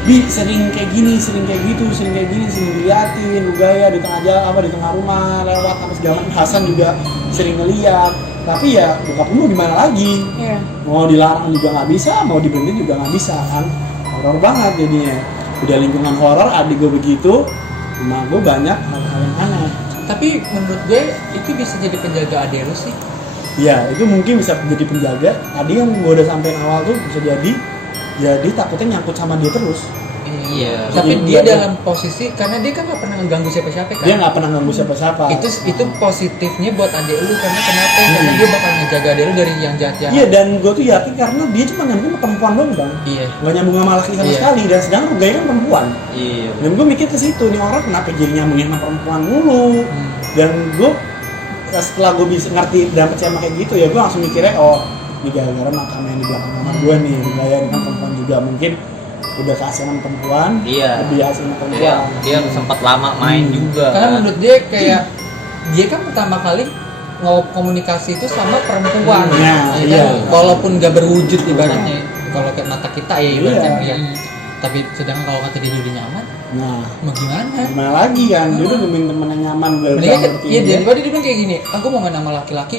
Bi, sering kayak gini, sering kayak gitu, sering kayak gini, sering diliatin, Rugaya di tengah jalan, apa di tengah rumah, lewat apa segala macam. Hasan juga sering ngeliat, tapi ya bokap gue mau gimana lagi? Iya. Mau dilarang juga nggak bisa, mau diberhenti juga nggak bisa kan. Horor banget jadinya. Udah lingkungan horor, adik gue begitu, rumah gue banyak hal-hal yang aneh. Tapi menurut gue itu bisa jadi penjaga adek lu sih. Ya itu mungkin bisa jadi penjaga. Tadi yang gue udah sampein awal tuh bisa jadi takutnya nyangkut sama dia terus. Iya. Tapi Jadi dia penjaga. dalam posisi karena dia kan nggak pernah ngeganggu siapa-siapa kan. Dia nggak pernah ganggu siapa-siapa. Itu positifnya buat adek lu karena kenapa? Karena dia bakal ngejaga adek lu dari yang jahat-jahat. Iya, dan gue tuh yakin karena dia cuma nyambung sama perempuan doang bang. Iya. Nggak nyambung sama laki sama Iya. sekali. Dan sedangkan Rugaya kan perempuan. Iya. Dan gue mikir ke situ, nih orang kenapa jadi nyambungin sama perempuan mulu. Dan gue setelah gue bisa ngerti dan percaya sama kayak gitu ya, gue langsung mikirnya oh ini gara-gara makam yang di belakang kamar gue nih. Rugaya ini kan perempuan juga, mungkin udah keasinan perempuan, Iya. lebih asing sama Dia, perempuan. dia sempat lama main juga. Karena menurut dia kayak dia kan pertama kali komunikasi itu sama perempuan. Nah, Ya iya. kan? Walaupun gak berwujud ibaratnya kalau kayak mata kita ya ibaratnya. Iya. Ya. Tapi sedangkan kalau kata dia udah nyaman, Nah, mau gimana? gimana lagi kan, dia udah nemuin temen yang nyaman, udah Mendingan ngerti iya dia. daripada dia bilang kayak gini, aku mau main sama laki-laki.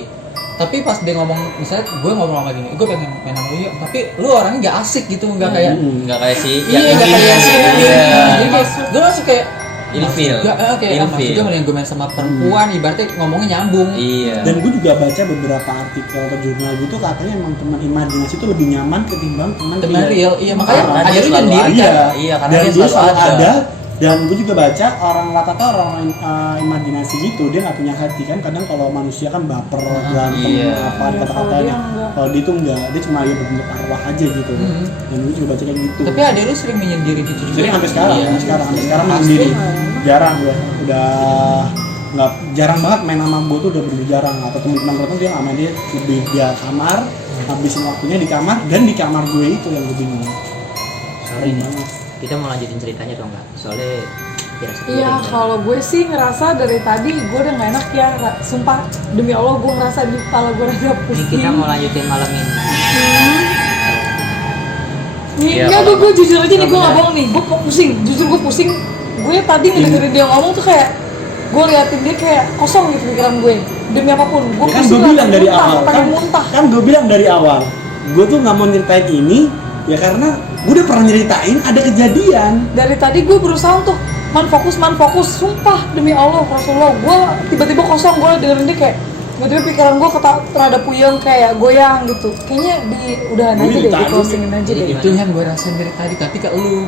Tapi pas dia ngomong, misalnya gue ngomong sama gini, gue pengen main sama lu yuk. Tapi lu orangnya gak asik gitu, gak kayak Nggak kayak si iya gak kayak si Iya. Jadi kayak gue langsung kayak Ilfil. kayak maksud gue mending gue main sama perempuan, ibaratnya ngomongnya nyambung. Iya. Dan gue juga baca beberapa artikel atau jurnal gitu, katanya emang teman imajinasi itu lebih nyaman ketimbang teman Real, iya makanya Karena ada dia lu selalu sendiri ada. kan. Iya, karena dan dia dia selalu selalu ada. ada. Dan gue juga baca orang rata-rata orang imajinasi gitu, dia nggak punya hati kan. Kadang kalau manusia kan baper, berantem, iya. apa Iya, kata-katanya. kalau dia enggak. Kalau dia tuh enggak, dia cuma ya berbentuk arwah aja gitu. Dan gue juga baca kayak gitu. Tapi ada lu sering menyendiri gitu juga. Jadi sampai sekarang, Iya. sampai sekarang Pasti sendiri. lah. Jarang udah nggak jarang banget main sama gue tuh udah bener jarang, atau temen-temen dia sama dia lebih dia kamar, habisin waktunya di kamar, dan di kamar gue itu yang gue bingung. Sorry nih, kita mau lanjutin ceritanya atau enggak? Soalnya dirasa Iya, kalau gue sih ngerasa dari tadi gue udah gak enak ya, sumpah demi Allah gue ngerasa di kepala gue rada ini pusing. kita mau lanjutin malam ini. Nih, Iya, enggak, kalau gue jujur aja nih, gue bener. gak bohong nih, gue pusing, jujur gue pusing. Gue tadi ngedengerin dia ngomong tuh kayak, gue liatin dia kayak kosong gitu pikiran gue. Demi apapun, gue Ya kan pusing gue bilang pengen dari muntah, awal, pengen muntah. kan gue bilang dari awal, gue tuh nggak mau nyeritain ini, ya karena gue udah pernah nyeritain ada kejadian. Dari tadi gue berusaha untuk man fokus, sumpah demi Allah Rasulullah, gue tiba-tiba kosong, gue dengerin dia kayak tiba-tiba pikiran gue rada puyeng kayak goyang gitu. Kayaknya udahan aja deh, di closingin aja deh. Itu yang gue rasain dari tadi, tapi ke lu.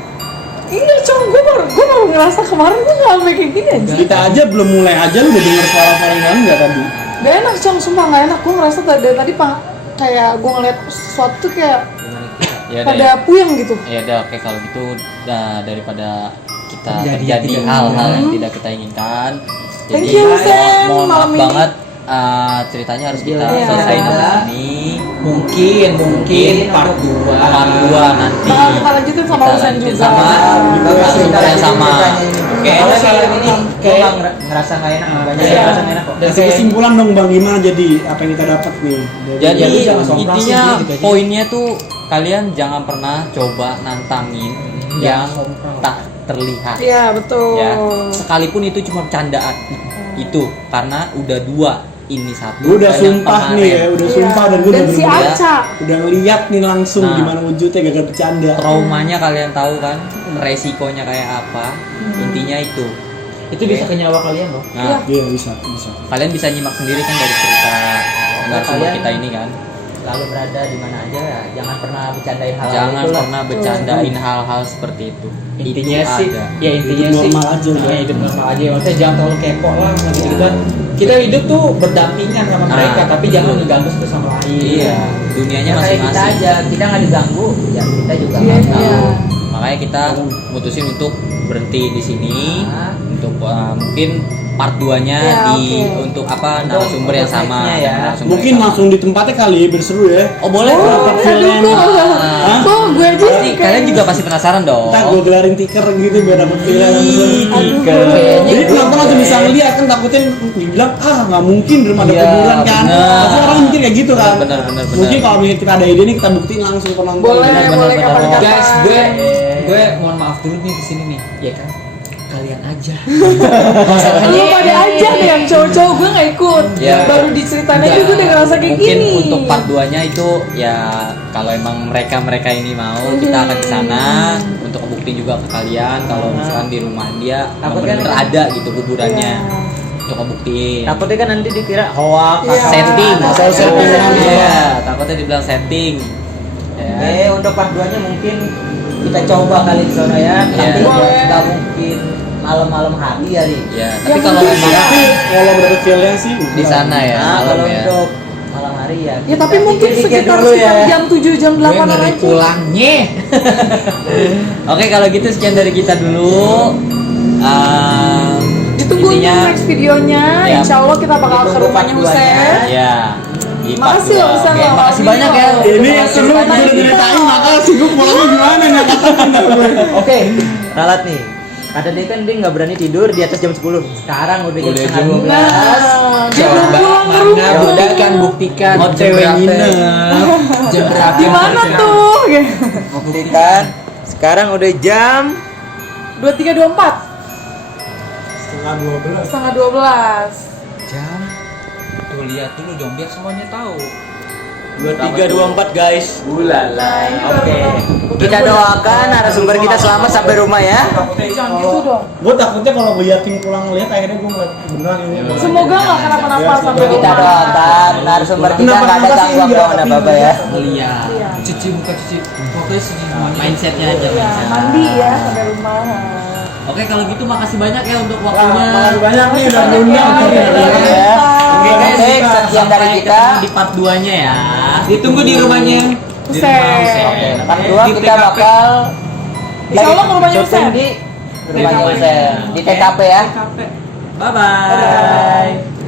Iya, cuma gue baru ngerasa kemarin gue gak sampai kayak gini aja. Kita aja belum mulai aja lu udah denger suara-suara yang nggak tadi? Gak enak, sumpah gak enak. Gue ngerasa dari tadi kayak gue ngeliat sesuatu tuh kayak Gimana kita? Ya udah, pada ya. puyeng gitu. Ya udah, oke kalau gitu daripada kita Terjadi terjadi yang hal-hal yang tidak kita inginkan. Thank Jadi you, Sam, mohon maaf malam ini. banget, ceritanya harus kita Iya. selesaiin sampai sini. Mungkin part 2. Part 2 nanti Bakal kita lanjutin sama kita Husen lanjutin juga. sama narasumber yang sama. Oke, Kalau kalau ini ini kayak- gue ngerasa nggak enak, banyak Iya. yang ngerasa nggak enak kok. Kasih kesimpulan dong bang, gimana jadi apa yang kita dapat nih? Jadi Ya, lu jangan sombong intinya sih, gitu aja. poinnya tuh kalian jangan pernah coba nantangin yang tak terlihat. Iya, betul. Ya, sekalipun itu cuma candaan itu karena udah 2 ini satu. gue udah dan yang sumpah kemarin. nih ya, udah Iya. sumpah dan gue Dan udah si bener-bener Aca. udah ngeliat nih langsung Nah. gimana wujudnya gagal bercanda. Traumanya kalian tahu kan, resikonya kayak apa. Intinya itu. Itu bisa ke nyawa kalian loh. Nah, Iya bisa. kalian bisa nyimak sendiri kan dari cerita narasumber kalian- kita ini kan. Lalu berada di mana aja, jangan pernah bercandain hal-hal Jangan itulah. pernah bercandain hal-hal seperti itu. Intinya Itu sih, ada. ya intinya Hidup sih normal aja, nah, ya. hidup normal aja. Maksudnya jangan terlalu kepo lah gitu kan. Kita hidup tuh berdampingan sama Nah, mereka, tapi jangan ngeganggu satu sama lain. Iya, dunianya Ya, kayak kita masing-masing. aja, kita nggak diganggu, ya kita juga Iya, nggak iya. tahu. Makanya kita mutusin untuk berhenti di sini Nah. untuk mungkin part 2-nya Ya, di oke. untuk apa narasumber yang sama. nextnya ya. narasumber Mungkin yang sama. langsung di tempatnya kali ya, biar seru ya. Oh boleh. Oh, Dapat feeling. Hah? Tuh, gue aja Pasti kalian juga pasti penasaran dong. Ntar gue gelarin tiker gitu biar dapet feeling langsung. Tiker. Jadi penonton langsung bisa ngeliat kan, takutnya dibilang nggak mungkin di rumah ada Iya, kuburan kan. bener. Pasti orang mikir kayak gitu kan. Bener. Mungkin kalau misalnya kita ada ide nih kita buktiin langsung penonton. boleh, benar, boleh benar. kapan-kapan. Guys, gue mohon maaf dulu nih di sini nih, ya kan? Kalian aja. Lu pada aja deh yang cowok-cowok, gue gak ikut. Ya. Baru diceritain aja gue udah ngerasa kayak Mungkin gini. untuk part 2-nya itu ya kalau emang mereka ini mau kita akan ke sana untuk bukti juga ke kalian kalau misalkan di rumah dia Takut benar kan- ada gitu kuburannya Iya. untuk ngebuktiin. Takutnya kan nanti dikira hoax. Iya. Setting. Asal setting nanti. Iya, takutnya dibilang setting. Ya. Untuk part 2-nya mungkin kita coba kali di sana ya. Iya. Tapi Boleh. nggak mungkin malam-malam hari ya, Ri. Ya, Ya, tapi kalau mungkin memang Tapi kalau dapet feelnya sih di sana ya Nah, malam kalau ya. untuk malam hari ya. Ya tapi kita mungkin pikir-pikir sekitar dulu ya. jam 7, jam Gue 8 ngeri aja. pulangnya. Oke, kalau gitu sekian dari kita dulu. Ditunggu Intinya, untuk next videonya. Ya. Insya Allah kita bakal ke Ditunggu rumahnya part 2-nya. Husen. ya. Di part Makasih dua. loh, Husen, Oke, loh. makasih banyak ya. Ini yang seru gue udah ceritain, makasih gue pulangnya gimana nih kata gue. Oke, ralat nih. Kata dia kan dia nggak berani tidur di atas jam 10. Sekarang udah jam Udah setengah jam- 12. Nah, dia Coba belum pulang ke mana rumah. buktikan, buktikan. Oh, Jam cewek berapa? nginep. Jam berapa? Gimana tuh? Buktikan. Sekarang udah jam 23.24, Setengah 12. setengah 12. Jam. Tuh lihat dulu dong biar semuanya tahu. 23.24 guys. Nah, ini Oke. baru- Kita doakan narasumber kita selamat sampai rumah ya. Jangan gitu dong. Gue takutnya kalau gue yakin pulang ngeliat akhirnya gue ngeliat beneran ini. Semoga nggak kenapa-napa sampai Kita rumah. doakan narasumber kita nggak ada gangguan apa-apa ya. Lihat. Iya. Cuci muka cuci. Pokoknya cuci semuanya. Mindsetnya aja. Iya, mindset. mandi ya sampai rumah. Oke, kalau gitu makasih banyak ya untuk Wah, waktunya. makasih banyak nih udah Banyak diundang. ya, nih. ya. Oke guys, Oke, sekian dari Sampai kita. ketemu di part 2-nya ya. Ditunggu di rumahnya. Husen. Part 2 Di kita TKP. bakal Insya Allah ke rumahnya syuting Husen. di rumahnya Husen. Di TKP ya. Bye bye.